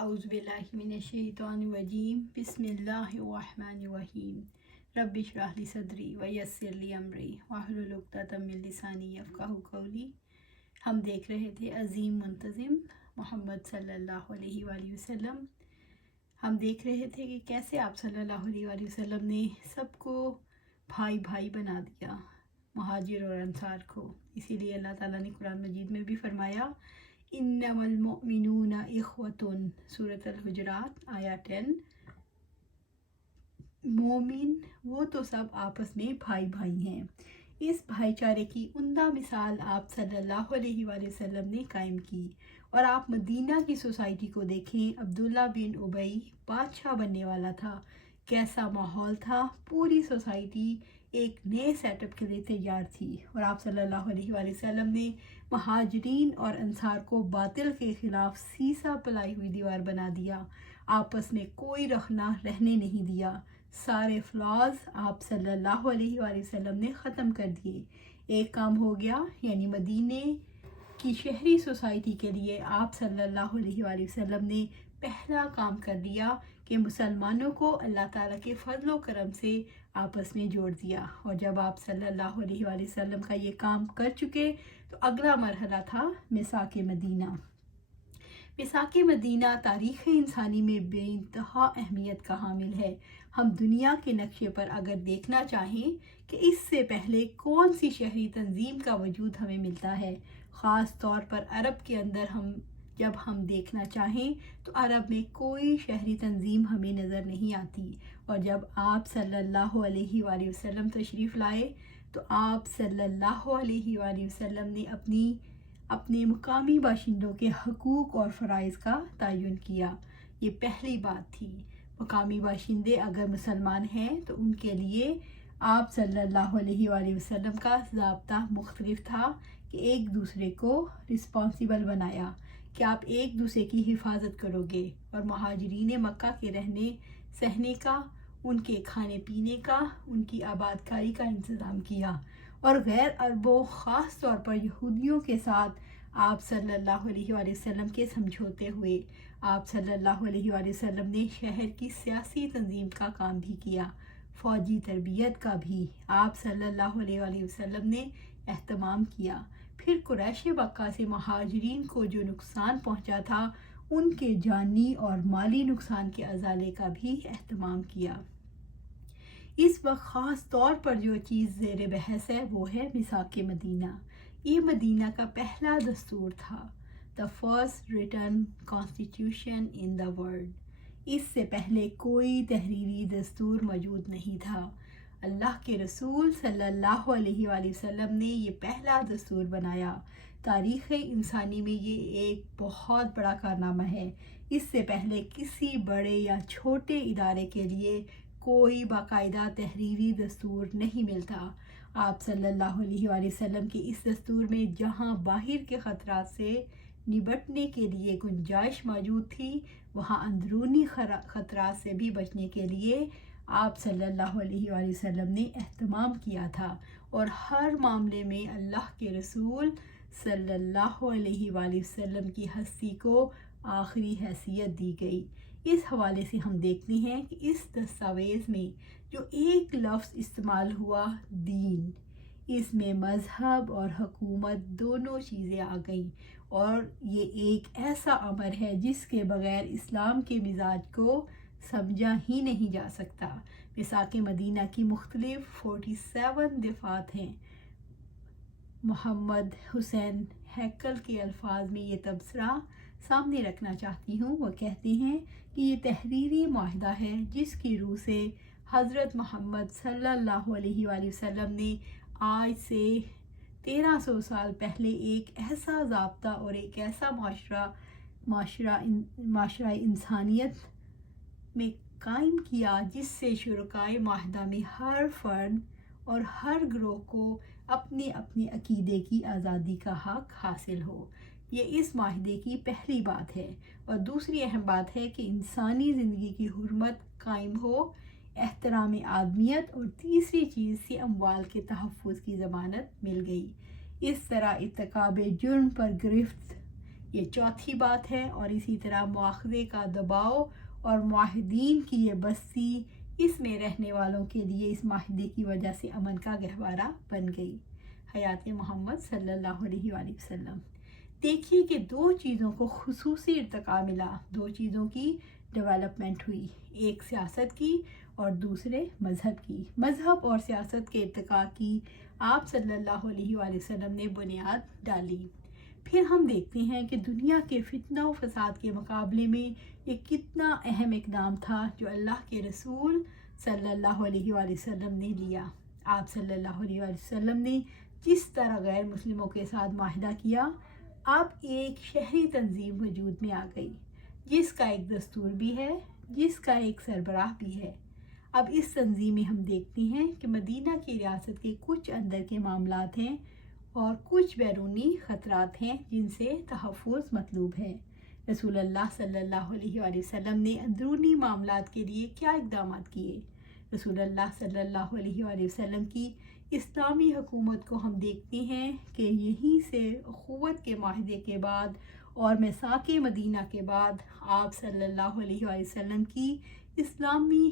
اعوذ باللہ من الشیطان الرجیم بسم اللہ الرحمن الرحیم رب اشرح لی صدری ویسر لی امری واحلل عقدۃ من لسانی یفقہوا قولی۔ ہم دیکھ رہے تھے عظیم منتظم محمد صلی اللہ علیہ وآلہ وسلم۔ ہم دیکھ رہے تھے کہ کیسے آپ صلی اللہ علیہ وآلہ وسلم نے سب کو بھائی بھائی بنا دیا، مہاجر اور انصار کو۔ اسی لیے اللہ تعالیٰ نے قرآن مجید میں بھی فرمایا انما المؤمنون اخوۃ، سورۃ الحجرات آیا 10۔ مومن وہ تو سب آپس میں بھائی بھائی ہیں۔ اس بھائی چارے کی عمدہ مثال آپ صلی اللہ علیہ وآلہ وسلم نے قائم کی۔ اور آپ مدینہ کی سوسائٹی کو دیکھیں، عبداللہ بن ابی بادشاہ بننے والا تھا، کیسا ماحول تھا، پوری سوسائٹی ایک نئے سیٹ اپ کے لیے تیار تھی۔ اور آپ صلی اللہ علیہ وآلہ وسلم نے مہاجرین اور انصار کو باطل کے خلاف سیسا پلائی ہوئی دیوار بنا دیا، آپس میں کوئی رہنے نہیں دیا۔ سارے فلاز آپ صلی اللہ علیہ وآلہ وسلم نے ختم کر دیے۔ ایک کام ہو گیا، یعنی مدینے کی شہری سوسائٹی کے لیے آپ صلی اللہ علیہ وآلہ وسلم نے پہلا کام کر دیا کہ مسلمانوں کو اللہ تعالیٰ کے فضل و کرم سے آپس میں جوڑ دیا۔ اور جب آپ صلی اللہ علیہ وآلہ وسلم کا یہ کام کر چکے تو اگلا مرحلہ تھا میثاق مدینہ۔ میثاق مدینہ تاریخ انسانی میں بے انتہا اہمیت کا حامل ہے۔ ہم دنیا کے نقشے پر اگر دیکھنا چاہیں کہ اس سے پہلے کون سی شہری تنظیم کا وجود ہمیں ملتا ہے، خاص طور پر عرب کے اندر جب ہم دیکھنا چاہیں تو عرب میں کوئی شہری تنظیم ہمیں نظر نہیں آتی۔ اور جب آپ صلی اللہ علیہ وآلہ وسلم تشریف لائے تو آپ صلی اللہ علیہ وآلہ وسلم نے اپنے مقامی باشندوں کے حقوق اور فرائض کا تعین کیا۔ یہ پہلی بات تھی۔ مقامی باشندے اگر مسلمان ہیں تو ان کے لیے آپ صلی اللہ علیہ وآلہ وسلم کا ضابطہ مختلف تھا کہ ایک دوسرے کو رسپانسیبل بنایا کہ آپ ایک دوسرے کی حفاظت کرو گے، اور مہاجرین مکہ کے رہنے سہنے کا، ان کے کھانے پینے کا، ان کی آباد کاری کا انتظام کیا۔ اور غیر عربوں خاص طور پر یہودیوں کے ساتھ آپ صلی اللہ علیہ وآلہ وسلم کے سمجھوتے ہوئے آپ صلی اللہ علیہ وآلہ وسلم نے شہر کی سیاسی تنظیم کا کام بھی کیا، فوجی تربیت کا بھی آپ صلی اللہ علیہ وآلہ وسلم نے اہتمام کیا۔ پھر قریش مکہ سے مہاجرین کو جو نقصان پہنچا تھا، ان کے جانی اور مالی نقصان کے ازالے کا بھی اہتمام کیا۔ اس وقت خاص طور پر جو چیز زیر بحث ہے وہ ہے میثاق مدینہ۔ یہ مدینہ کا پہلا دستور تھا، the first written constitution in the world۔ اس سے پہلے کوئی تحریری دستور موجود نہیں تھا۔ اللہ کے رسول صلی اللہ علیہ وآلہ وسلم نے یہ پہلا دستور بنایا۔ تاریخ انسانی میں یہ ایک بہت بڑا کارنامہ ہے۔ اس سے پہلے کسی بڑے یا چھوٹے ادارے کے لیے کوئی باقاعدہ تحریری دستور نہیں ملتا۔ آپ صلی اللہ علیہ وآلہ وسلم کے اس دستور میں جہاں باہر کے خطرات سے نبٹنے کے لیے گنجائش موجود تھی، وہاں اندرونی خطرات سے بھی بچنے کے لیے آپ صلی اللہ علیہ وآلہ وسلم نے اہتمام کیا تھا، اور ہر معاملے میں اللہ کے رسول صلی اللہ علیہ وآلہ وسلم کی ہستی کو آخری حیثیت دی گئی۔ اس حوالے سے ہم دیکھتے ہیں کہ اس دستاویز میں جو ایک لفظ استعمال ہوا، دین، اس میں مذہب اور حکومت دونوں چیزیں آ گئیں، اور یہ ایک ایسا امر ہے جس کے بغیر اسلام کے مزاج کو سمجھا ہی نہیں جا سکتا۔ میثاق مدینہ کی مختلف 47 دفعات ہیں۔ محمد حسین ہیکل کے الفاظ میں یہ تبصرہ سامنے رکھنا چاہتی ہوں۔ وہ کہتے ہیں کہ یہ تحریری معاہدہ ہے جس کی روح سے حضرت محمد صلی اللہ علیہ وآلہ وسلم نے آج سے 1300 سال پہلے ایک ایسا ضابطہ اور ایک ایسا معاشرہ انسانیت میں قائم کیا جس سے شرکائے معاہدہ میں ہر فرد اور ہر گروہ کو اپنے اپنے عقیدے کی آزادی کا حق حاصل ہو۔ یہ اس معاہدے کی پہلی بات ہے۔ اور دوسری اہم بات ہے کہ انسانی زندگی کی حرمت قائم ہو، احترام آدمیت، اور تیسری چیز سے اموال کے تحفظ کی ضمانت مل گئی۔ اس طرح ارتکاب جرم پر گرفت یہ چوتھی بات ہے۔ اور اسی طرح مواخذے کا دباؤ اور معاہدین کی یہ بستی اس میں رہنے والوں کے لیے اس معاہدے کی وجہ سے امن کا گہوارہ بن گئی۔ حیات محمد صلی اللہ علیہ وآلہ وسلم۔ دیکھیے کہ دو چیزوں کو خصوصی ارتقا ملا، دو چیزوں کی ڈیولپمنٹ ہوئی، ایک سیاست کی اور دوسرے مذہب کی۔ مذہب اور سیاست کے ارتقاء کی آپ صلی اللہ علیہ وآلہ وسلم نے بنیاد ڈالی۔ پھر ہم دیکھتے ہیں کہ دنیا کے فتنہ و فساد کے مقابلے میں یہ کتنا اہم اقدام تھا جو اللہ کے رسول صلی اللہ علیہ وآلہ وسلم نے لیا۔ آپ صلی اللہ علیہ وآلہ وسلم نے جس طرح غیر مسلموں کے ساتھ معاہدہ کیا، اب ایک شہری تنظیم وجود میں آ گئی جس کا ایک دستور بھی ہے، جس کا ایک سربراہ بھی ہے۔ اب اس تنظیم میں ہم دیکھتے ہیں کہ مدینہ کی ریاست کے کچھ اندر کے معاملات ہیں اور کچھ بیرونی خطرات ہیں جن سے تحفظ مطلوب ہے۔ رسول اللہ صلی اللہ علیہ وآلہ وسلم نے اندرونی معاملات کے لیے کیا اقدامات کیے؟ رسول اللہ صلی اللہ علیہ وآلہ وسلم کی اسلامی حکومت کو ہم دیکھتے ہیں کہ یہیں سے اخوت کے معاہدے کے بعد اور میثاق مدینہ کے بعد آپ صلی اللہ علیہ وآلہ وسلم کی اسلامی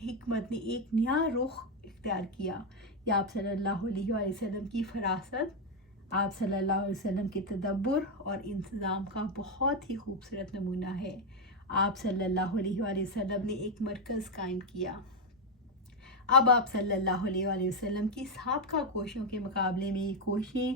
حکمت نے ایک نیا رخ اختیار کیا۔ یہ آپ صلی اللہ علیہ وآلہ وسلم کی فراست، آپ صلی اللہ علیہ وسلم کے تدبر اور انتظام کا بہت ہی خوبصورت نمونہ ہے۔ آپ صلی اللہ علیہ وآلہ وسلم نے ایک مرکز قائم کیا۔ اب آپ صلی اللہ علیہ وآلہ وسلم کی سابقہ کوششوں کے مقابلے میں یہ کوششیں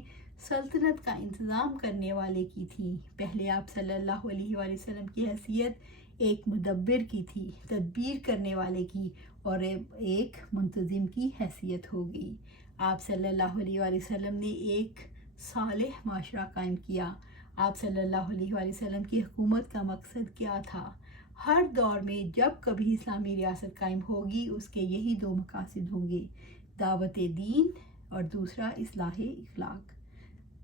سلطنت کا انتظام کرنے والے کی تھیں۔ پہلے آپ صلی اللہ علیہ وآلہ وسلم کی حیثیت ایک مدبر کی تھی، تدبیر کرنے والے کی، اور ایک منتظم کی حیثیت ہو گئی۔ آپ صلی اللہ علیہ وآلہ وسلم نے ایک صالح معاشرہ قائم کیا۔ آپ صلی اللہ علیہ وآلہ وسلم کی حکومت کا مقصد کیا تھا؟ ہر دور میں جب کبھی اسلامی ریاست قائم ہوگی اس کے یہی دو مقاصد ہوں گے، دعوت دین اور دوسرا اصلاح اخلاق،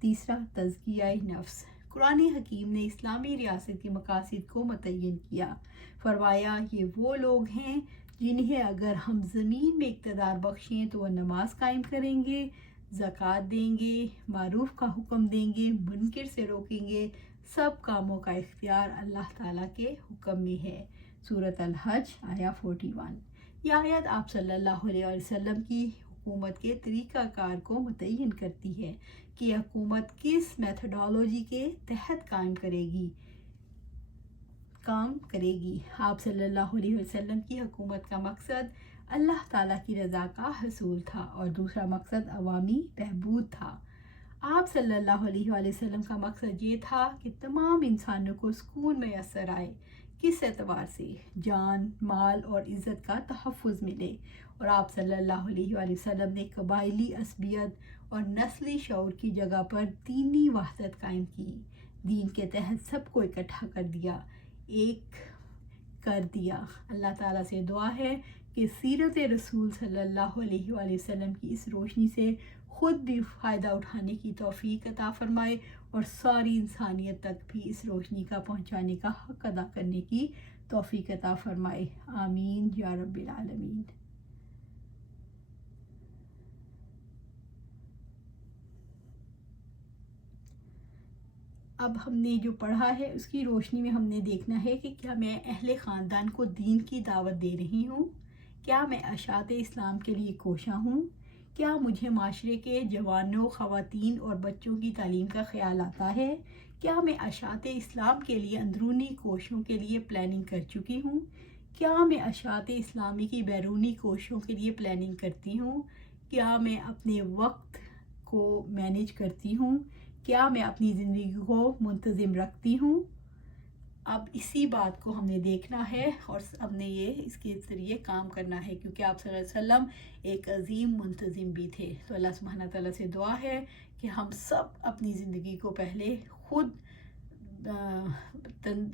تیسرا تزکیہ نفس۔ قرآن حکیم نے اسلامی ریاست کے مقاصد کو متعین کیا، فرمایا یہ وہ لوگ ہیں جنہیں اگر ہم زمین میں اقتدار بخشیں تو وہ نماز قائم کریں گے، زکوٰۃ دیں گے، معروف کا حکم دیں گے، منکر سے روکیں گے، سب کاموں کا اختیار اللہ تعالیٰ کے حکم میں ہے۔ سورۃ الحج آیا 41۔ یہ آیت آپ صلی اللہ علیہ وسلم کی حکومت کے طریقہ کار کو متعین کرتی ہے کہ یہ حکومت کس میتھڈالوجی کے تحت کام کرے گی۔ آپ صلی اللہ علیہ وسلم کی حکومت کا مقصد اللہ تعالیٰ کی رضا کا حصول تھا اور دوسرا مقصد عوامی بہبود تھا۔ آپ صلی اللہ علیہ وآلہ وسلم کا مقصد یہ تھا کہ تمام انسانوں کو سکون میسر آئے۔ کس اعتبار سے؟ جان، مال اور عزت کا تحفظ ملے، اور آپ صلی اللہ علیہ وآلہ وسلم نے قبائلی عصبیت اور نسلی شعور کی جگہ پر دینی وحدت قائم کی۔ دین کے تحت سب کو اکٹھا کر دیا، ایک کر دیا۔ اللہ تعالیٰ سے دعا ہے کہ سیرت رسول صلی اللہ علیہ وآلہ وسلم کی اس روشنی سے خود بھی فائدہ اٹھانے کی توفیق عطا فرمائے اور ساری انسانیت تک بھی اس روشنی کا پہنچانے کا حق ادا کرنے کی توفیق عطا فرمائے۔ آمین یا رب العالمین۔ اب ہم نے جو پڑھا ہے اس کی روشنی میں ہم نے دیکھنا ہے کہ کیا میں اہل خاندان کو دین کی دعوت دے رہی ہوں؟ کیا میں اشاعت اسلام کے لیے کوشاں ہوں؟ کیا مجھے معاشرے کے جوانوں، خواتین اور بچوں کی تعلیم کا خیال آتا ہے؟ کیا میں اشاعت اسلام کے لیے اندرونی کوششوں کے لیے پلاننگ کر چکی ہوں؟ کیا میں اشاعت اسلامی کی بیرونی کوششوں کے لیے پلاننگ کرتی ہوں؟ کیا میں اپنے وقت کو مینیج کرتی ہوں؟ کیا میں اپنی زندگی کو منتظم رکھتی ہوں؟ اب اسی بات کو ہم نے دیکھنا ہے اور ہم نے اس کے ذریعے کام کرنا ہے، کیونکہ آپ صلی اللہ علیہ وسلم ایک عظیم منتظم بھی تھے۔ تو اللہ سبحانہ تعالیٰ سے دعا ہے کہ ہم سب اپنی زندگی کو پہلے خود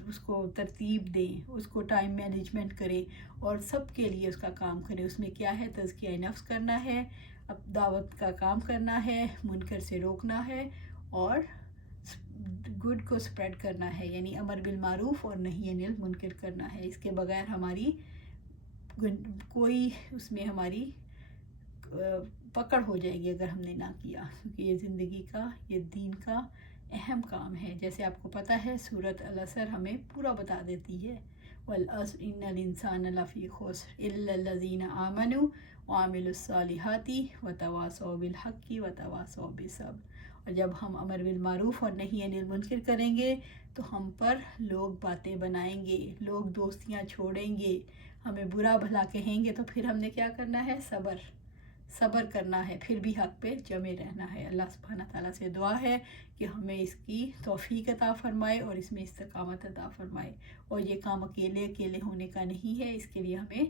اس کو ترتیب دیں، اس کو ٹائم مینجمنٹ کریں اور سب کے لیے اس کا کام کریں۔ اس میں کیا ہے؟ تزکیہ نفس کرنا ہے، اب دعوت کا کام کرنا ہے، منکر سے روکنا ہے اور گڈ کو سپریڈ کرنا ہے، یعنی امر بالمعروف اور نہی عن المنکر کرنا ہے۔ اس کے بغیر ہماری کوئی اس میں ہماری پکڑ ہو جائے گی اگر ہم نے نہ کیا، کیونکہ یہ زندگی کا، یہ دین کا اہم کام ہے. جیسے آپ کو پتہ ہے سورۃ العصر ہمیں پورا بتا دیتی ہے، والعصر ان الانسان لفی خسر الا الذین آمنوا وعملوا الصالحات وتواصوا بالحق وتواصوا بالصبر. اور جب ہم امر بالمعروف اور نہی عن المنکر کریں گے تو ہم پر لوگ باتیں بنائیں گے، لوگ دوستیاں چھوڑیں گے، ہمیں برا بھلا کہیں گے، تو پھر ہم نے کیا کرنا ہے؟ صبر کرنا ہے، پھر بھی حق پہ جمے رہنا ہے. اللہ سبحانہ تعالیٰ سے دعا ہے کہ ہمیں اس کی توفیق عطا فرمائے اور اس میں استقامت عطا فرمائے. اور یہ کام اکیلے ہونے کا نہیں ہے، اس کے لیے ہمیں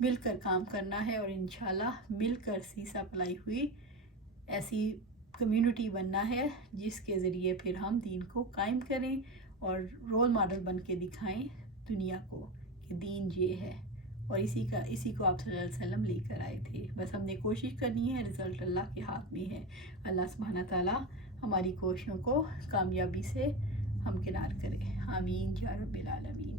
مل کر کام کرنا ہے، اور انشاءاللہ مل کر سیسا پلائی ہوئی ایسی کمیونٹی بننا ہے جس کے ذریعے پھر ہم دین کو قائم کریں اور رول ماڈل بن کے دکھائیں دنیا کو کہ دین یہ ہے. اور اسی کو آپ صلی اللہ علیہ وسلم لے کر آئے تھے. بس ہم نے کوشش کرنی ہے، رزلٹ اللہ کے ہاتھ میں ہے. اللہ سبحانہ تعالیٰ ہماری کوششوں کو کامیابی سے ہمکنار کرے. آمین یا رب العالمین.